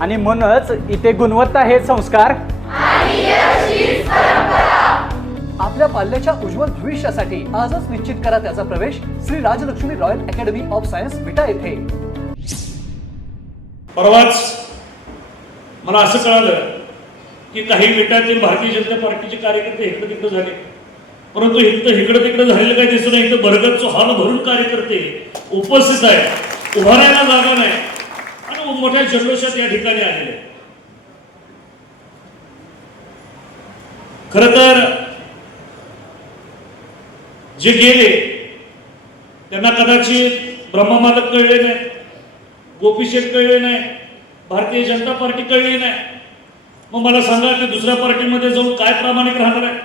आणि म्हणूनच इथे गुणवत्ता हे संस्कार. आपल्या पाल्याच्या उज्ज्वल भविष्यासाठी आजच निश्चित करा त्याचा प्रवेश Shri Rajlakshmi royal academy of science Vita येथे. परवाच मला असं कळालं की काही विटातील भारतीय जनता पार्टीचे कार्यकर्ते इकडे तिकडे झाले. परंतु इथं इकडं तिकडं झालेलं काही दिसत नाही इथं भरगतचं हॉल भरून कार्यकर्ते उपस्थित आहेत. उभा राहायला जागा नाही. खूप मोठ्या जल्लोषात या ठिकाणी आलेले. खर तर जे गेले त्यांना कदाचित ब्रह्ममालक कळले नाही गोपीशेठ कळले नाही भारतीय जनता पार्टी कळली नाही. मग मला सांगा की दुसऱ्या पार्टीमध्ये जाऊन काय प्रामाणिक राहणार आहे?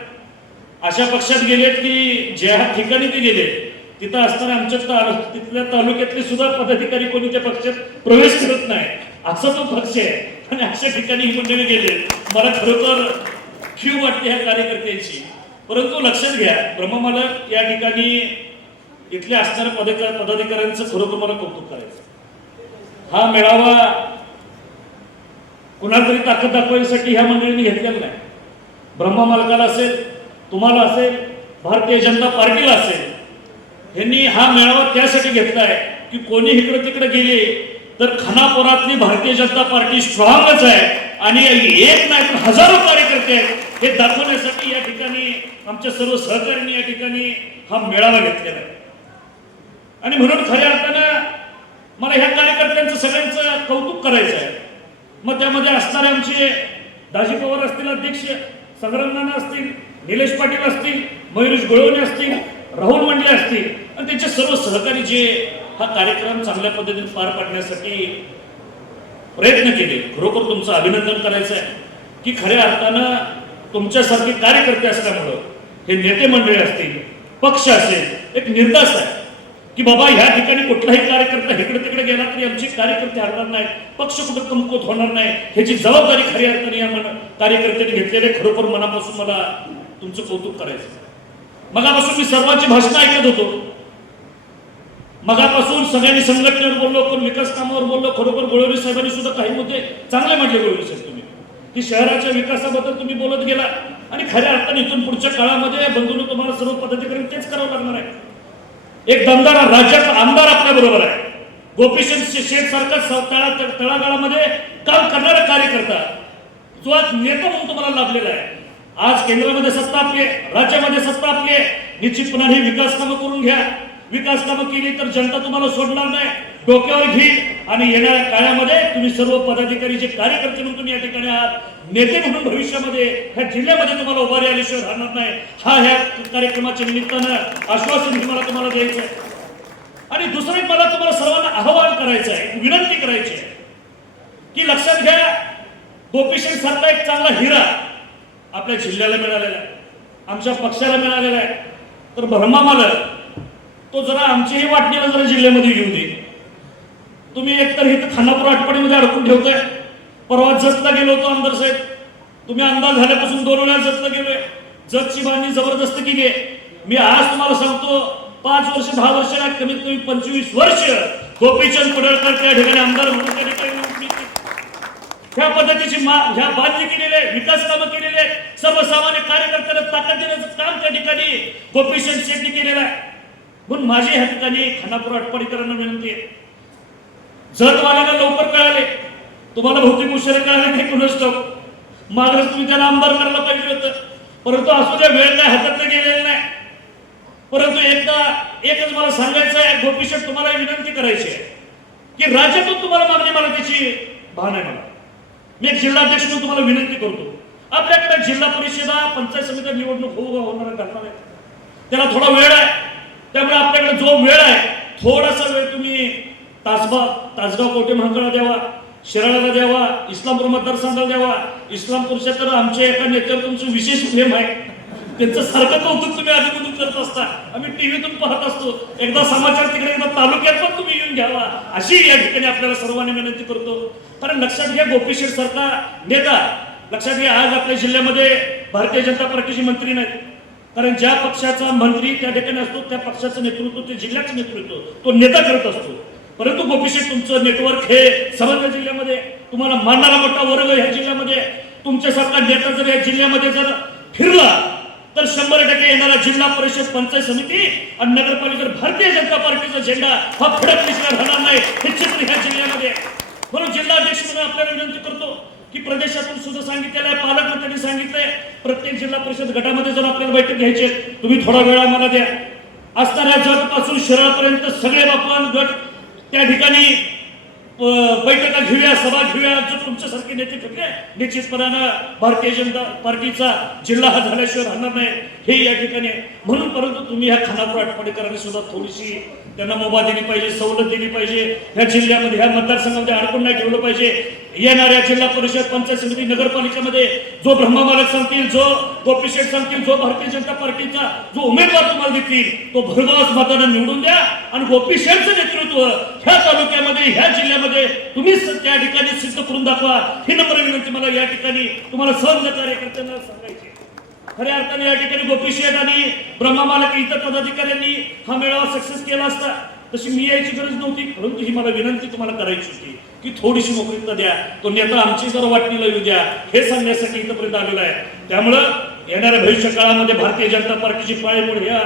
अशा पक्षात गेलेत की ज्या ठिकाणी ते गेले तिथं असताना आमच्या तिथल्या तालुक्यातले सुद्धा पदाधिकारी कोणी त्या पक्षात प्रवेश करत नाही असा तो पक्ष आहे. आणि अशा ठिकाणी ही मंडळी गेले. मला खरोखर खीव वाटते ह्या कार्यकर्त्यांची. परंतु लक्षात घ्या ब्रह्ममालक या ठिकाणी इथल्या असणाऱ्या पदाधिका पदाधिकाऱ्यांचं खरोखर मला कौतुक करायचं हा मेळावा कुणाला तरी ताकद दाखवण्यासाठी ह्या मंडळींनी घेतलेला नाही. ब्रह्मा मालकाला असेल तुम्हाला असेल भारतीय जनता पार्टीला असेल यांनी हा मेळावा त्यासाठी घेतलाय की कोणी इकडे तिकडे गेले तर खानापुरातली भारतीय जनता पार्टी स्ट्रॉंगच आहे. आणि एक नाही तर हजारो कार्यकर्ते आहेत. हे दाखवण्यासाठी या ठिकाणी आमच्या सर्व सहकार्यांनी या ठिकाणी हा मेळावा घेतलेला आहे. आणि म्हणून खऱ्या अर्थानं मला ह्या कार्यकर्त्यांचं सगळ्यांचं कौतुक करायचं आहे. मग त्यामध्ये असणारे आमचे दाजी पवार असतील अध्यक्ष संग्राम नाना असतील निलेश पाटील असतील मयुरेश गोळवणे असतील राहुल मंडले असतील आणि त्यांचे सर्व सहकारी जे हा कार्यक्रम चांगल्या पद्धतीने पार पाडण्यासाठी प्रयत्न केले. खरोखर तुमचं अभिनंदन करायचं आहे. की खऱ्या अर्थानं तुमच्यासारखे कार्यकर्ते असल्यामुळं हे नेते मंडळी असतील पक्ष असेल एक निर्दास आहे. की बाबा ह्या ठिकाणी कुठलाही कार्यकर्ता इकडे तिकडे गेला तरी आमचे कार्यकर्ते हरणार नाही पक्ष कुठं कमकुत होणार नाही ह्याची जबाबदारी खऱ्या अर्थाने या मन कार्यकर्त्यांनी घेतलेले खरोखर मनापासून मला तुमचं कौतुक करायचं मनापासून मी सर्वांची भाषणं ऐकत होतो. मगापासून सगळ्यांनी संघटनेवर बोललो पण विकास कामावर बोललो खरोखर गोळवली साहेबांनी सुद्धा काही मुद्दे चांगले म्हटले गोळवली साहेब तुम्ही. की शहराच्या विकासाबद्दल तुम्ही बोलत गेला आणि खऱ्या अर्थाने इथून पुढच्या काळामध्ये बंधून तुम्हाला सर्व पदाधिकारी तेच करावं लागणार आहे. एक दमदार राज्याचा आमदार आपल्या बरोबर आहे. गोपीशन शेठ सारखा तळा तळागाळामध्ये काम करणारा कार्यकर्ता जो आज नेता म्हणून तुम्हाला लाभलेला आहे. आज केंद्रामध्ये सत्ता आपली राज्यामध्ये सत्ता आपली निश्चितपणाने विकास कामं करून घ्या. विकास कामं केली तर जनता तुम्हाला सोडणार नाही. डोक्यावर घेईल. आणि येणाऱ्या काळामध्ये तुम्ही सर्व पदाधिकारी जे कार्यकर्ते म्हणून तुम्ही या ठिकाणी आहात नेते म्हणून भविष्यामध्ये ह्या जिल्ह्यामध्ये तुम्हाला उभारी आल्याशिवाय राहणार नाही. हा ह्या कार्यक्रमाच्या निमित्तानं आश्वासन तुम्हाला तुम्हाला द्यायचं आहे आणि दुसरं मला तुम्हाला सर्वांना आवाहन करायचं आहे विनंती करायची आहे की लक्षात घ्या गोपीशन सारखा एक चांगला हिरा आपल्या जिल्ह्याला मिळालेला आहे. आमच्या पक्षाला मिळालेला आहे. तर भ्रमामालक तो जरा आमचीही वाटणीला जरा जिल्ह्यामध्ये घेऊ दे तुम्ही एकतर हे खानापूर आठवडीमध्ये अडकून ठेवताय. परवा जतला गेलो होतो आमदार साहेब. तुम्ही आमदार झाल्यापासून दोन वेळा जतला गेलोय. जतची बांधणी जबरदस्त केली आहे मी आज तुम्हाला सांगतो पाच वर्ष दहा वर्ष नाही कमीत कमी पंचवीस वर्ष गोपीचंद कुडळकर त्या ठिकाणी आमदार म्हणून त्या ठिकाणी ह्या पद्धतीची मा ह्या बांधणी केलेली आहे विकास कामं केलेली आहे सर्वसामान्य कार्यकर्त्यांना ताकद देण्याचं काम त्या ठिकाणी गोपीचंद शेट्टी केलेलं आहे. म्हणून माझी ह्या ठिकाणी खानापूर आटपाडीकरांना विनंती आहे. जतवाल्याला लवकर कळाले. तुम्हाला भौतिक उशीर कळाले नाही कुणाच ठाऊक मागच तुम्ही त्याला आमदार करायला पाहिजे होतं. परंतु असू द्या वेळ काय हातात गेलेला नाही. परंतु एकदा एकच मला सांगायचं आहे गोपीशेठ तुम्हाला विनंती करायची आहे की राज्यातून तुम्हाला मागणी मला त्याची भान आहे मला. मी एक जिल्हाध्यक्ष म्हणून तुम्हाला विनंती करतो. आपल्याकडे जिल्हा परिषदा पंचायत समिती निवडणूक हो, होऊ होणार घटना आहे त्याला थोडा वेळ आहे. त्यामुळे आपल्याकडे जो वेळ आहे थोडासा वेळ तुम्ही तासबा तासगाव कोटे महाकाळा द्यावा शिराळाला द्यावा इस्लामपूर मतदारसंघाला द्यावा इस्लामपूरच्या तर आमच्या एका नेत्यावर तुमचं विशेष प्रेम आहे. त्यांचं सारखं कौतुक तुम्ही आधीमधून करत असता. आम्ही टीव्हीतून पाहत असतो. एकदा समाचार तिकडे एकदा तालुक्यात पण तुम्ही येऊन घ्यावा. अशी या ठिकाणी आपल्याला सर्वांनी विनंती करतो. कारण लक्षात घ्या गोपीशीर सारखा नेता. लक्षात घ्या आज आपल्या जिल्ह्यामध्ये भारतीय जनता पार्टीचे मंत्री नाहीत. कारण ज्या पक्षाचा मंत्री त्या ठिकाणी असतो त्या पक्षाचं नेतृत्व ते जिल्ह्याचं नेतृत्व तो नेता करत असतो. परंतु गोपीशेठ तुमचं नेटवर्क हे समग्र जिल्ह्यामध्ये तुम्हाला मानणारा मोठा वर्ग ह्या जिल्ह्यामध्ये तुमच्यासारखा नेता जर या जिल्ह्यामध्ये जर फिरला तर शंभर टक्के येणारा जिल्हा परिषद पंचायत समिती आणि नगरपालिका भारतीय जनता पार्टीचा झेंडा हा फडक दिसणार राहणार नाही हे चित्र ह्या जिल्ह्यामध्ये. म्हणून जिल्हाध्यक्ष म्हणून आपल्याला विनंती करतो की प्रदेशातून सुद्धा सांगितलेलं आहे पालकमंत्र्यांनी सांगितलंय. प्रत्येक जिल्हा परिषद गटामध्ये जर आपल्याला बैठक घ्यायची तुम्ही थोडा वेळ आम्हाला द्या. असणाऱ्या जगपासून शहरापर्यंत सगळे बापन गट त्या ठिकाणी बैठका घेऊया सभा घेऊया. जर तुमच्यासारखे नेते ठेवले निश्चितपणानं भारतीय जनता पार्टीचा जिल्हा हा झाल्याशिवाय राहणार नाही. हे या ठिकाणी म्हणून परंतु तुम्ही ह्या खानापूर आठवडेकरांनी सुद्धा थोडीशी त्यांना मोबा दिली पाहिजे सवलत दिली पाहिजे. ह्या जिल्ह्यामध्ये ह्या मतदारसंघामध्ये अडकून नाही ठेवलं पाहिजे. येणाऱ्या जिल्हा परिषद पंचायत समिती नगरपालिकेमध्ये जो ब्रह्ममालक सांगतील जो गोपीशेठ सांगतील जो भारतीय जनता पार्टीचा जो उमेदवार तुम्हाला देतील तो भरघोस मतानं निवडून द्या. आणि गोपीशेठचं नेतृत्व ह्या तालुक्यामध्ये ह्या जिल्ह्यामध्ये तुम्हीच त्या ठिकाणी सिद्ध करून दाखवा. ही नम्र विनंती मला या ठिकाणी तुम्हाला सर्व कार्यकर्त्यांना सांगायची खऱ्या अर्थाने या ठिकाणी गोपी शेठ आणि ब्रह्मामालक इतर पदाधिकाऱ्यांनी हा मेळावा सक्सेस केला असता. तशी मी यायची गरज नव्हती परंतु ही मला विनंती तुम्हाला करायची होती की थोडीशी मोकळीता द्या. तो नेता आमची जर वाटणीला येऊ द्या. हे सांगण्यासाठी इथपर्यंत आलेला आहे. त्यामुळं येणाऱ्या भविष्य काळामध्ये भारतीय जनता पार्टीची पायमोड ह्या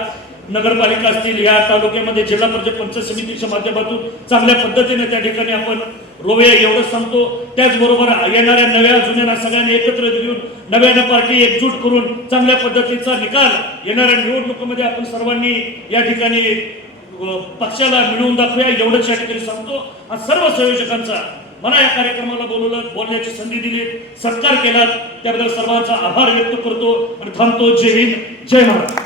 नगरपालिका असतील या तालुक्यामध्ये जिल्हा परिषद पंचायत समितीच्या माध्यमातून चांगल्या पद्धतीने त्या ठिकाणी आपण रोवे एवढंच सांगतो. त्याचबरोबर येणाऱ्या नव्या जुन्या सगळ्यांनी एकत्र घेऊन नव्यानं पार्टी एकजूट करून चांगल्या पद्धतीचा निकाल येणाऱ्या निवडणुकीमध्ये आपण सर्वांनी या ठिकाणी पक्षाला मिळवून दाखवूया. एवढंच या ठिकाणी सांगतो. आणि सर्व संयोजकांचा मला या कार्यक्रमाला बोलवलं बोलण्याची संधी दिली. सत्कार केला. त्याबद्दल सर्वांचा आभार व्यक्त करतो आणि थांबतो. जय हिंद. जय महाराज